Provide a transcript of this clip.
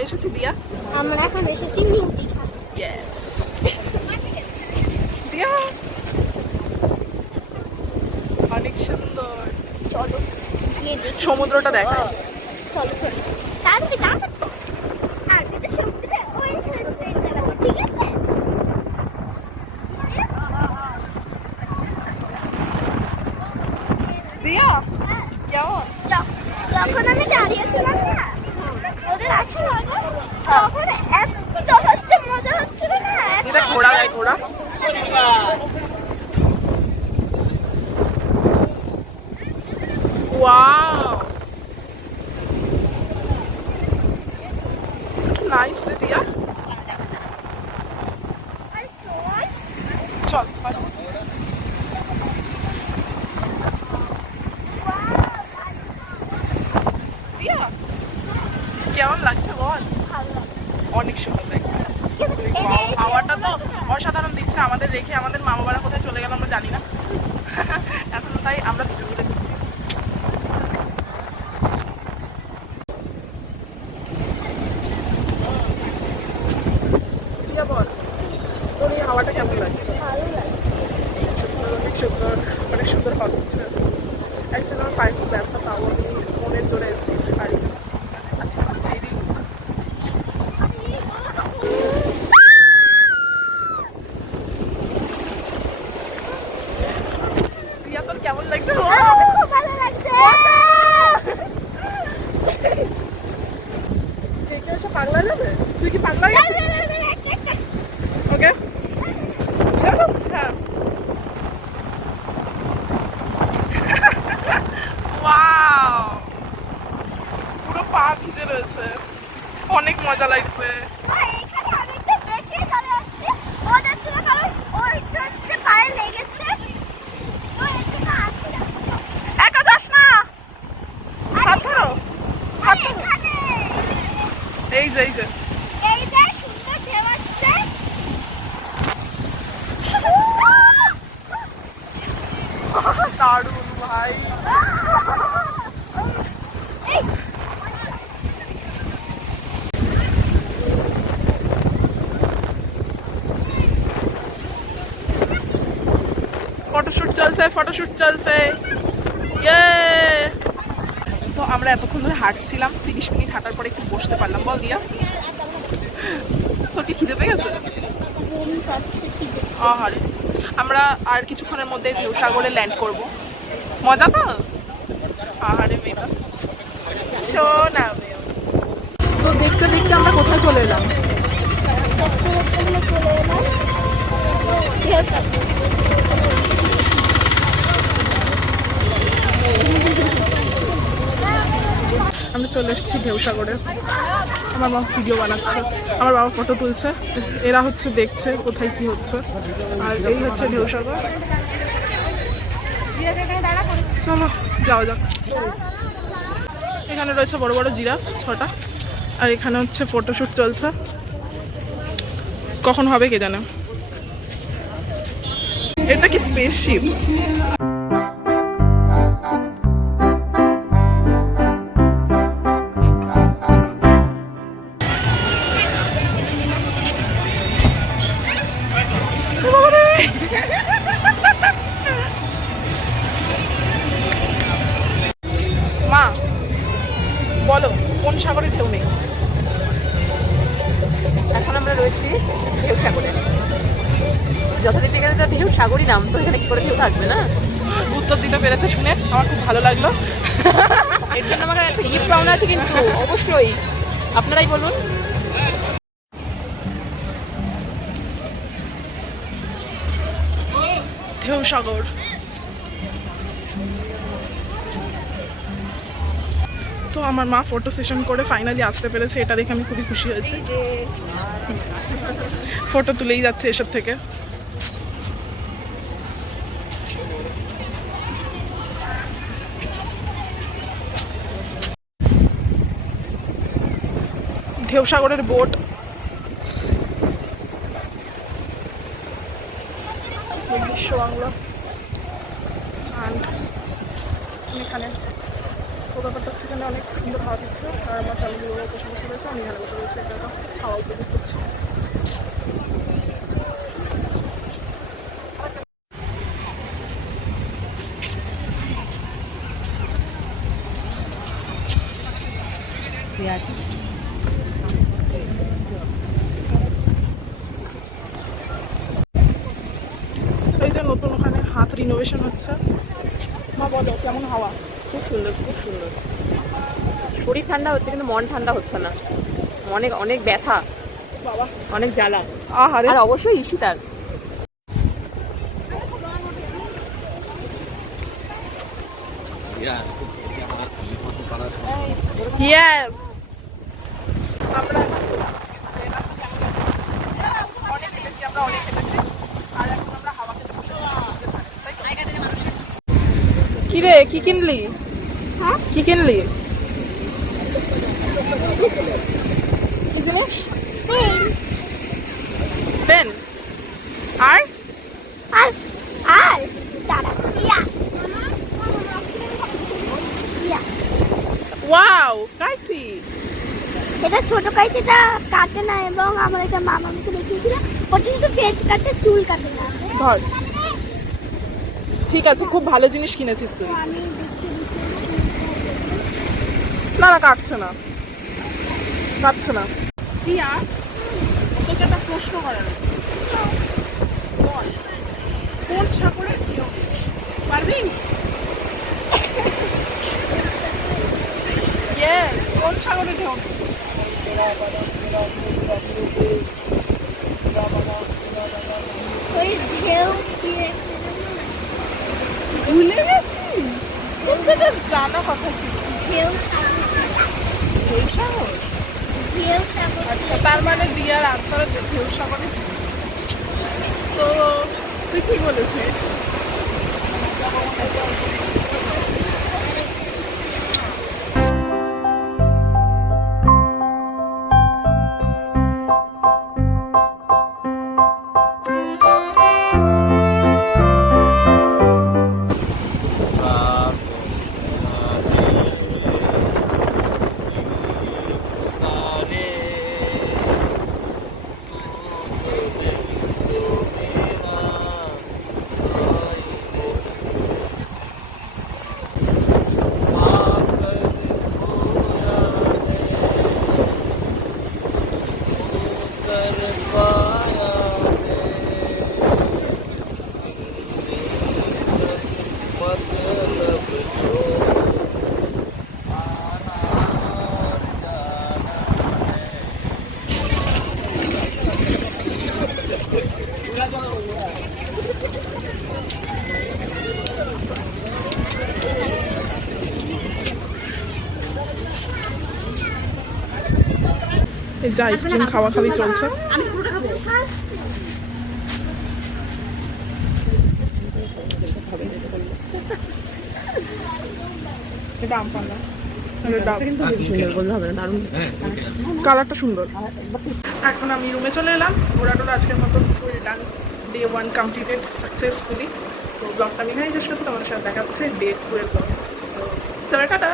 কোথায় এসেছি দিয়া? আমরা এখন এসেছি নিউ দীঘা। ইয়েস দিয়া, অনেক সুন্দর। চলো গিয়ে দেখি সমুদ্রটা দেখায়। চলো চলো তাড়াতাড়ি তাড়াতাড়ি। আর যদি সমুদ্রে ওইখানে যাবো, ঠিক আছে? দিয়া কেমন? যখন আমি দাঁড়িয়েছিলাম না ওদের আসার আগে, তখন এত হচ্ছে মজা হচ্ছিল না। এটা ঘোড়া দেয়, ঘোড়া। ওয়াও, কি নাইস রে দিয়া। আর চল চল দিয়া, কেমন লাগছে বল? ভালো লাগছে। অনেক সুন্দর লাগছে। কিন্তু হাওয়াটা তো অসাধারণ দিচ্ছে। আমাদের রেখে আমাদের মা বাবারা কোথায় চলে গেল আমরা জানি না। এখন তাই আমরা দুজন ঘুরে দিচ্ছি। বল তোর এই হাওয়াটা কেমন লাগছে? ভালো লাগছে। অনেক সুন্দর, অনেক সুন্দর ফল হচ্ছে। একজন আমার পায়ে খুব ব্যথা, তাও আমি মনের জোরে এসেছি বাড়ি যাচ্ছি। আচ্ছা আচ্ছা, এই দিয়া তোর কেমন লাগছে? খুব ভালো লাগছে। যে কেউ এসে পাগলা যাবে? তুই কি পাগলা গেছিস? ওকে হ্যাঁ। ওয়াও, পুরো পা ভিজে রয়েছে, অনেক মজা লাগছে। এখানে অনেকটা বেশি জল আছে। ওদের ছিল কারণ ওর একটু হচ্ছে পায়ে লেগেছে। তো একটু না আসতে যাচ্ছে। একা যাস না, হাত ধরো, হাত ধরো। এখানে এই যে এই যে এই যে সুন্দর ঢেউ আসছে। দারুণ ভাই। এই ফটোশুট চলছে, ফটোশুট চলছে। ইয়ে, তো আমরা এতক্ষণ ধরে হাঁটছিলাম, 30 মিনিট হাঁটার পরে একটু বসতে পারলাম। বল দিয়া, তোর কি খিদে পেয়ে গেছে? বমি পাচ্ছে, খিদে। আহারে, আমরা আর কিছুক্ষণের মধ্যে ঢেউসাগরে ল্যান্ড করব। মজা তো? আহারে মেয়েটা শোনা মেয়ে। তো দেখতে দেখতে আমরা কোথায় চলে এলাম? আমরা চলে এসেছি ঢেউসাগরে। আমার মা ভিডিও বানাচ্ছে, আমার বাবা ফটো তুলছে, এরা হচ্ছে দেখছে কোথায় কি হচ্ছে। আর এই হচ্ছে ঢেউসাগর। চলো যাওয়া যাক। এখানে রয়েছে বড় বড় জিরাফ 6টা, আর এখানে হচ্ছে ফটোশুট চলছে। কখন হবে কে জানে। এটা কি স্পেসশিপ? মা বলো কোন সাগরে ঢেউ নেই? এখন আমরা রয়েছি ঢেউ সাগরে। যথারীতি গেলে তো ঢেউ সাগরই নাম, তো এখানে কি করে ঢেউ থাকবে না? উত্তর দিতে পেরেছে শুনে আমার খুব ভালো লাগলো। এর জন্য আমার একটা গিফট পাওনা আছে কিন্তু, অবশ্যই আপনারাই বলুন। ঢেউসাগর, তো আমার মা ফটো সেশন করে ফাইনালি আসতে পেরেছে, এটা দেখে আমি খুবই খুশি হয়েছি। ফটো তুলেই যাচ্ছে এসব থেকে। ঢেউসাগরের বোট, বিশ্ব বাংলা, এখানে ব্যাপারটা হচ্ছে এখানে অনেক সুন্দর হাওয়া দিচ্ছে, আর আমার ফ্যামিলি ওরা বসে বসে রয়েছে, আমি এখানে বসে রয়েছে, এটা হাওয়া উপভোগ করছি। এই যে নতুন ওখানে হাত রিনোভেশন হচ্ছে। মা বলো কেমন হাওয়া? খুব সুন্দর, খুব সুন্দর। শরীর ঠান্ডা হচ্ছে কিন্তু মন ঠান্ডা হচ্ছে না। অনেক অনেক ব্যথা, বাবা অনেক জ্বালা। আহারে। আর অবশ্যই ঈশিতার। ইয়েস, আমরা অনেক হেঁটেছি, আমরা অনেক হেঁটেছি, আর এখন আমরা হাওয়া খেতে বসেছি। কি রে, কি কিনলি? হ্যাঁ? কি কিনলি? কি জিনিস? পেন। আর আর আর দাঁড়া ইয়া ইয়া ওয়াও, কাইচি। এটা ছোট কাইচিটা কাটে না, এবং আমার এটা মামা আমাকে দেখিয়েছিল, ওটা শুধু পেঁচ কাটে, চুল কাটে না। ধর, ঠিক আছে, খুব ভালো জিনিস কিনেছিস তুই। আমি দেখিয়ে দিচ্ছি। না না, কাটছে না, কাটছে না। কি আর তোকে একটা প্রশ্ন করার আছে। বল, কোন সাগরের ঢেউ বেশি? পারবি? ইয়েস, কোন সাগরের ঢেউ বেশি? ওই ঢেউ দিয়ে ভুলে গেছি, তোকে জানা কথা ছিল। ঢেউ সাগর, ঢেউ সাগর। ঢেউ সাগর। আচ্ছা, তার মানে দিয়ার আনসার ঢেউ সাগরে। তো তুই কি বলেছিস? এই যে আইসক্রিম খাওয়া খালি চলছে। আমি পুরোটা খাবো। এটা আম পান্না, বললে হবে না, দারুণ। কালারটা সুন্দর। এখন আমি রুমে চলে এলাম। ঘোরাটোরা আজকের মতো ফুল ডান, ডে 1 কমপ্লিটেড সাকসেসফুলি। তো ব্লগটা আমি এখানেই শেষ করছি, তোমাদের সাথে দেখা হচ্ছে ডে 2 এর ব্লগ। তো চলো, টাটা।